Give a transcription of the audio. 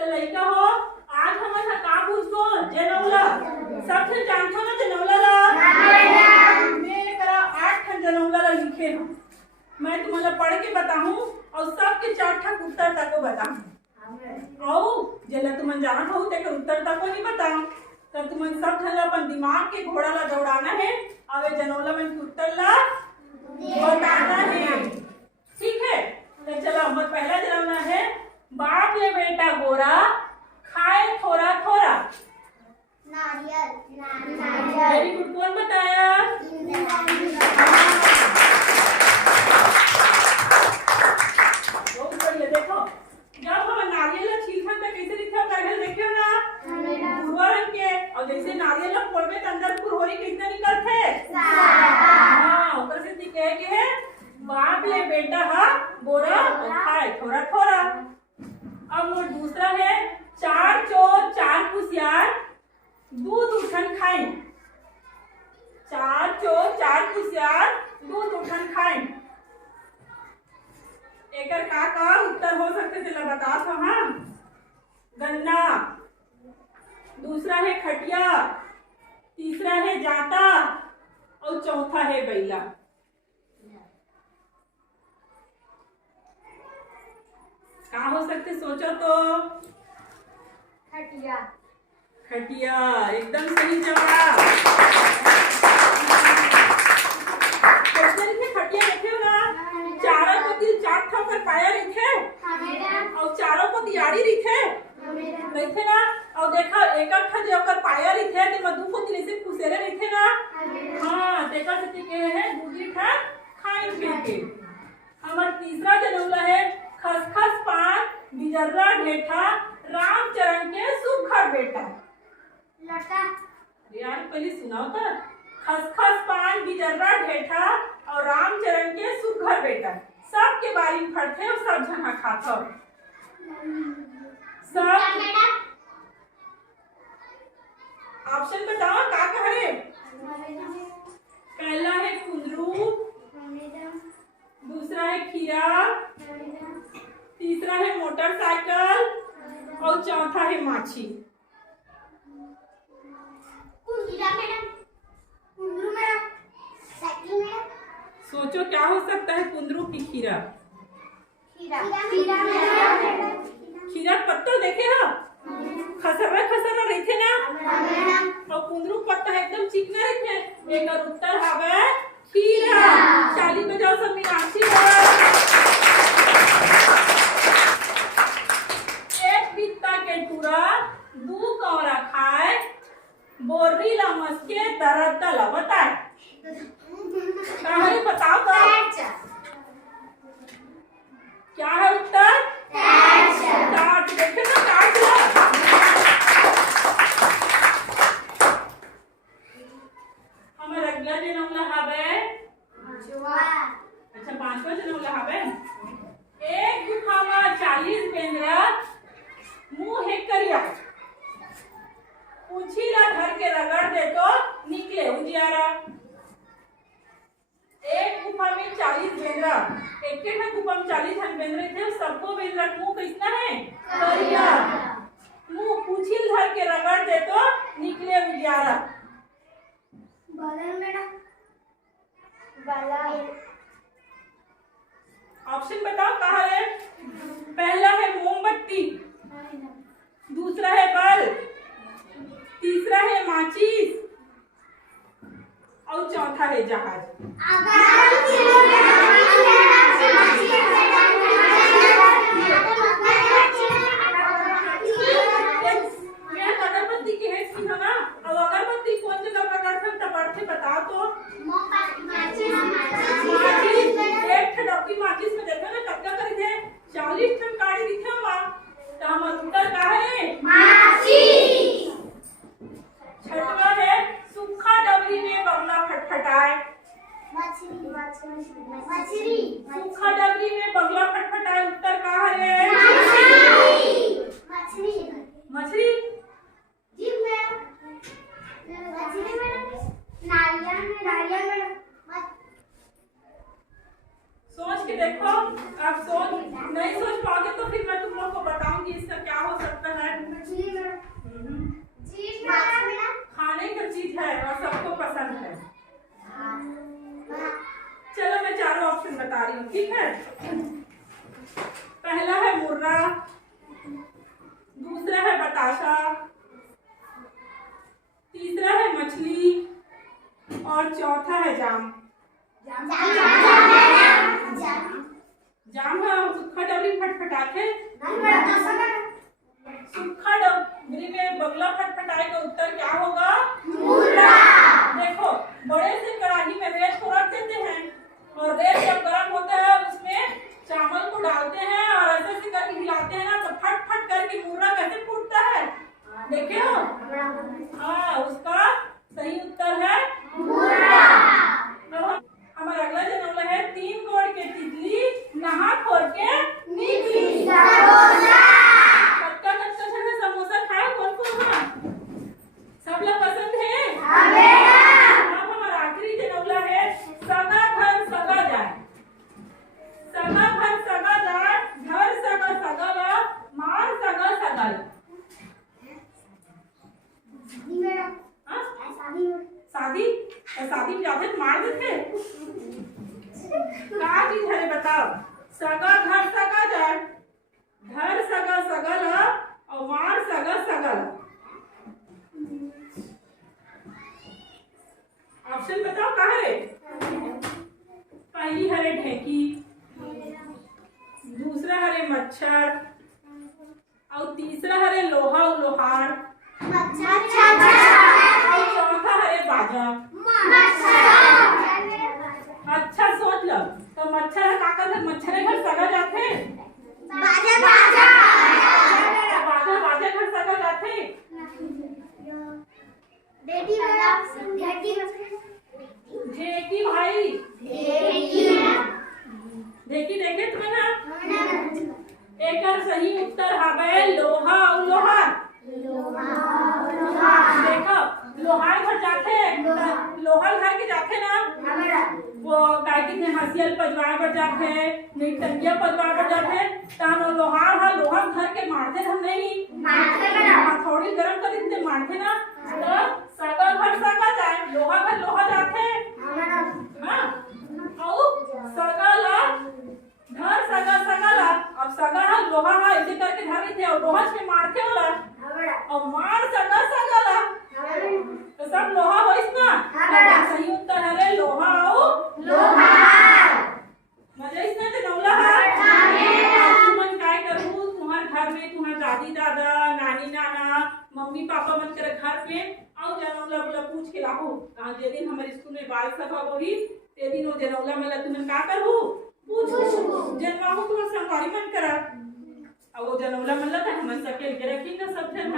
तो लइका हो आज हमन ह का पूछबो जनौला सब ठन जानथो ना जनौला ला मैं करा 8 ठन जनौला ला लिखे हूं। मैं तुम्हारा पढ़ के बताऊं और सबके 4 ठन उत्तर तक को बताऊं और जेला तुमन जानत हो तेकर उत्तर तक को नहीं बताऊं तब तुमन सब ठन अपन दिमाग के घोड़ा ला दौड़ाना है और जनौला मन के उत्तर ला बताना है। ठीक है तो चलो हम पहला जनौला है बाप ले बेटा गोरा खाए थोड़ा थोड़ा नारियल। वेरी गुड कौन बताया? बहुत बढ़िया। देखो जब हम नारियल ला छीलथन त कैसे दिखता नारियल देखियो ना भूरा रंग के और जैसे नारियल ला फोड़बे त अंदर फुरहोरी कैसे निकलथे हां ओकर से दिखे के है बाप ले बेटा हा गोरा और खाए थोड़ा थोड़ा। अब मोर दूसरा है 4 चोर 4 कुसियार दूध उठन खाए। 4 चोर 4 कुसियार दूध उठन खाए। एकर का उत्तर हो सकते थे बता तो हाँ गन्ना। दूसरा है खटिया, तीसरा है जाता और चौथा है बैला। का हो सकते सोचो तो? खटिया। खटिया एकदम सही जवाब। खटिया देखे ना चारों को दिल 4 ठोकर पाया रखे और चारों को दियाड़ी रखे देखे ना और देखा एक जो ओकर पाया रखे ते मधु को दिल से खुसेरे रखे ना हां तेकर से के है दूधी ठा खाए के। हमार तीसरा जनौला है खसखस पान बिजर्रा ढेठा रामचरण के सुखर बेटा। लटा। यार पहले सुनाओ तो खसखस पान बिजर्रा ढेठा और रामचरण के सुखर बेटा सबके बारी में फटथे और सब जना खाथो सब। ऑप्शन बताओ का कहे? पहला है कुंदरू, दूसरा है खीरा, तीसरा है मोटरसाइकिल और चौथा है माछी। सोचो क्या हो सकता है कुंदरू की खीरा? खीरा पत्ता देखे हो खसरा खसरा रहते ना और कुंदरू पत्ता एकदम चिकना रहते। एक उत्तर हवे खीरा। ताली बजाओ सब मीनाक्षी। एक बित्ता के टूरा दू कौरा खाए बोरी ला मस्के दर्द ला बताए। कहानी बताओ तो क्या है उत्तर? टाट। देखे ना टाट ला। हमारा अगला जनौला हवे अच्छा 5वां जनौला हवे एक गुफा में 40 बेंदरा मुंह है करिया पूछी ला धर के रगड़ दे तो निकले उजियारा। एक गुफा में 40 बेंदरा एक गुफा में 40 बेंदरे थे सबको बेंदरा मुंह कैसा है करिया मुंह पूछी धर के रगड़ दे तो निकले उजियारा। ऑप्शन बताओ कहा है? पहला है मोमबत्ती, दूसरा है बल्ब, तीसरा है माचिस और चौथा है जहाज। अगरबत्ती के है की ना और अगरबत्ती कौन जगह पर रखन त बढ़ते बताओ तो? एक डब्बी माचिस में देखो ना कब करे थे 40 टन काड़ी दिखे वहां तो हम उत्तर का है माचिस। छठवां है सूखा डबरी में बगला फटफटाए। मछली। सूखा डबरी में बगला फटफटाए उत्तर का है मछली। सोच के देखो आप सोच नहीं सोच पाओगे तो फिर मैं तुम लोग को बताऊंगी इसका क्या हो सकता है। है। पहला है मुर्रा, दूसरा है बताशा, तीसरा है मछली और चौथा है जाम। जाम है सुखा डबरी फटफटाखे। सुखा डबरी में बगला फटफटाए का उत्तर क्या होगा? मुर्रा। देखो बड़े से कढ़ाई में रेत को रख देते हैं और रेत जब गर्म होता है उसमें चावल को डालते हैं और ऐसे से करके हिलाते हैं ना तो फट फट करके मुर्रा कैसे फूटता है, देखे हो? हाँ, उसका सही उत्तर है मुर्रा। हमारा अगला जनौला है 3 गोड़ के तितली नहा खोल के निकली। कच्चा कच्चा से समोसा खाए कौन कौन? हाँ सब लोग पसंद है। अब हमारा आखिरी जनौला है सगा घर सगा जाए। सगा घर सगा जाए, घर सगा सगा ला, मार सगा सगा ला। शादी शादी में जाते मार देते का चीज है बताओ? सगा घर सगा जाए, घर सगा सगा ला और मार सगा सगा ला। ऑप्शन बताओ कहाँ है? पहली हरे ढेकी, दूसरा हरे मच्छर और तीसरा हरे लोहा लोहार और चौथा हरे बाजा। अच्छा सोच लो तो मच्छर का करते? मच्छर घर सगा जाते, बाजा घर सगा जाते। ढेकी भाई, ढेकी देखे तुम्हें ना? एक सही उत्तर हवे लोहा और लोहार। देखो लोहार घर जाते, लोहार घर के जाते ना वो काय कितने हसियल पजवाए पर जाते, नहीं टंगिया पजवाए पर जाते तो लोहार हा लोहा घर के मारते हम नहीं, थोड़ी गरम कर देते मारते ना। तो सगा घर सगा जाए, लोहा घर लोहा जाते। हाँ और सगा ला घर सगा सगा ला। अब सगा हा लोहा हा ऐसे करके धरे थे और लोहा से मारते होला और मार सगा सगा ला तो सब लोहा होइस ना। सही उत्तर है लोहा और लोहार। मजा इसने तो नौला है। तुमन काय करू तुम्हार घर में तुम्हार दादी दादा नानी नाना मम्मी पापा मन कर घर में आओ जनौला बोला पूछ के लाओ। कहाँ जे दिन हमारे स्कूल में बाल सभा होई ते दिन वो जनौला मला तुमन का करू पूछू जनवाहू तुम्हार संगवारी मन करा और वो जनौला मला तो हम सकेल के रखी ना सब जन।